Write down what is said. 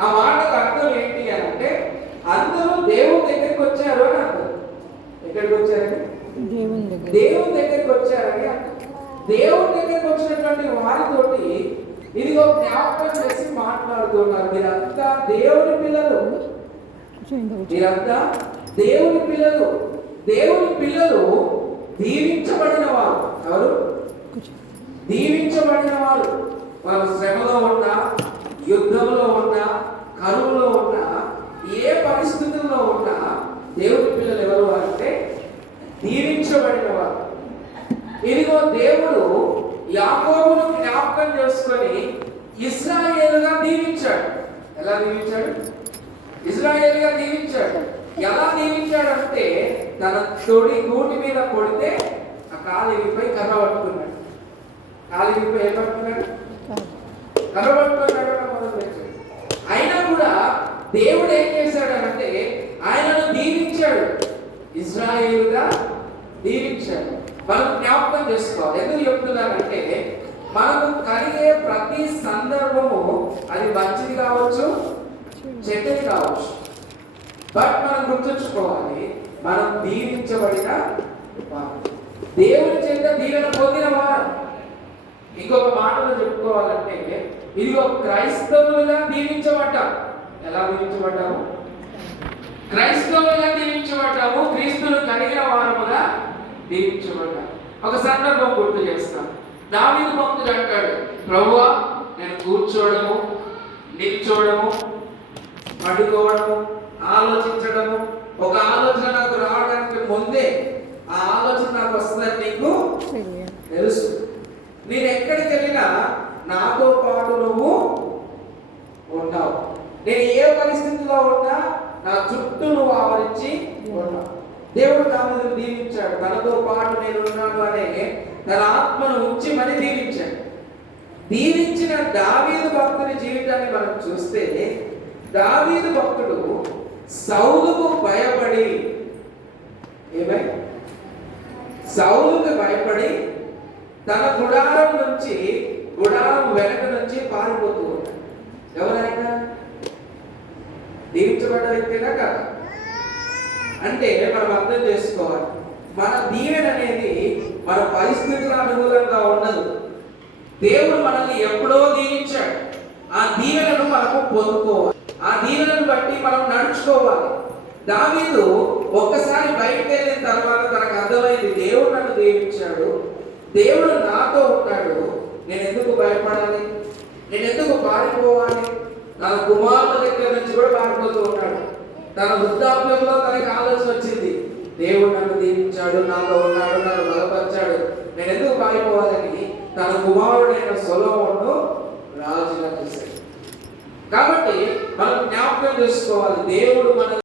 ఆ మాటకు అర్థం ఏంటి అని అంటే అందరూ దేవుని దగ్గరికి వచ్చారు అని అర్థం. ఎక్కడికి వచ్చారని? దేవుని దగ్గరికి వచ్చారని అర్థం. దేవుని దగ్గరికి వచ్చినటువంటి వారితోటి ఇదిగో జ్ఞాపకం చేసి మాట్లాడుతున్నారు, మీరంతా దేవుని పిల్లలు, మీరంతా దేవుని పిల్లలు. దేవుని పిల్లలు దీవించబడిన వారు. ఎవరు దీవించబడిన వారు? మనం శ్రమలో ఉన్నా, యుద్ధంలో ఉన్నా, కరువులో ఉన్నా, ఏ పరిస్థితుల్లో ఉన్నా దేవుని పిల్లలు ఎవరు అంటే దీవించబడిన వారు. ఇదిగో దేవుడు యాకోబును జ్ఞాపకం చేసుకొని ఇశ్రాయేలుగా దీవించాడు. ఎలా దీవించాడు? ఇశ్రాయేలుగా దీవించాడు. ఎలా దీవించాడంటే తన తోడి గూటి మీద కొడితే ఆ కాలిపై కర్ర పట్టుకున్నాడు. కాలిపై ఏం పట్టుకున్నాడు? కర్ర పట్టుకున్నాడు. మొదలుపెట్టాడు. అయినా కూడా దేవుడు ఏం చేశాడంటే ఆయనను దీవించాడు, ఇశ్రాయేలుగా దీవించాడు. మనం జ్ఞాపకం చేసుకోవాలి. ఎందుకు చెప్తున్నానంటే మనకు కలిగే ప్రతి సందర్భము అది మంచిది కావచ్చు, చెడ్డది కావచ్చు. బట్ మనం గుర్తుంచుకోవాలి, మనం దీవించబడిన వారు, దేవుని చేత దీవెన పొందిన వారు. ఇంకొక మాటలో చెప్పుకోవాలంటే ఇదిగో క్రైస్తవులుగా దీవించబడ్డాం. ఎలా దీవించబడ్డాము? క్రైస్తవులుగా దీవించబడ్డాము, క్రీస్తును కలిగిన వారముగా దీవించబడ్డాము. ఒక సందర్భం గుర్తు చేస్తాం. దావీదు భక్తుడు అంటాడు, ప్రభువా నేను కూర్చోవడము, నిల్చోవడము, పడుకోవడము, ఆలోచించడము, ఒక ఆలోచన నాకు రావడానికి ముందే ఆ ఆలోచన నాకు వస్తుందని నీకు తెలుసు. నేను ఎక్కడికి వెళ్ళినా నాతో పాటు నువ్వు ఉంటావు. నేను ఏ పరిస్థితిలో ఉన్నా నా చుట్టూ నువ్వు ఆవరించి ఉన్నావు. దేవుడు దావీదును దీవించాడు. తనతో పాటు నేను ఉన్నాను అనే తన ఆత్మను ఉంచి మరి దీవించాడు. దీవించిన దావీదు భక్తుని జీవితాన్ని మనం చూస్తే దావీదు భక్తుడు సౌలుకు భయపడి సౌలుకు భయపడి తన గుడారం నుంచి, గుడారం వెనక నుంచి పారిపోతూ ఉన్నాడు. ఎవరైనా దీవించబడ్డ వ్యక్తినా కదా? అంటే మనం అర్థం చేసుకోవాలి, మన దీవెన అనేది మన పరిస్థితుల అనుకూలంగా ఉండదు. దేవుడు మనల్ని ఎప్పుడో దీవించాడు. ఆ దీవెనను మనము పొందుకోవాలి. ఆ దీవెనను బట్టి మనం నడుచుకోవాలి. దావీదు ఒక్కసారి బయటకు వెళ్ళిన తర్వాత తనకు అర్థమైంది, దేవుడు నన్ను దీవించాడు, దేవుడు నాతో ఉన్నాడు, నేను ఎందుకు భయపడాలి, నేను ఎందుకు పారిపోవాలి? తన కుమారుల దగ్గర నుంచి కూడా పారిపోతూ ఉన్నాడు. తన వృద్ధాప్యంలో తనకి ఆలోచన వచ్చింది, దేవుడు నన్ను దీవించాడు, నాతో ఉన్నాడు, నన్ను బలపరిచాడు, నేను ఎందుకు పారిపోవాలని తన కుమారుడైన సొలొమోనును రాజుగా చేశాడు. కాబట్టి మనం జ్ఞాపకం చేసుకోవాలి, దేవుడు మన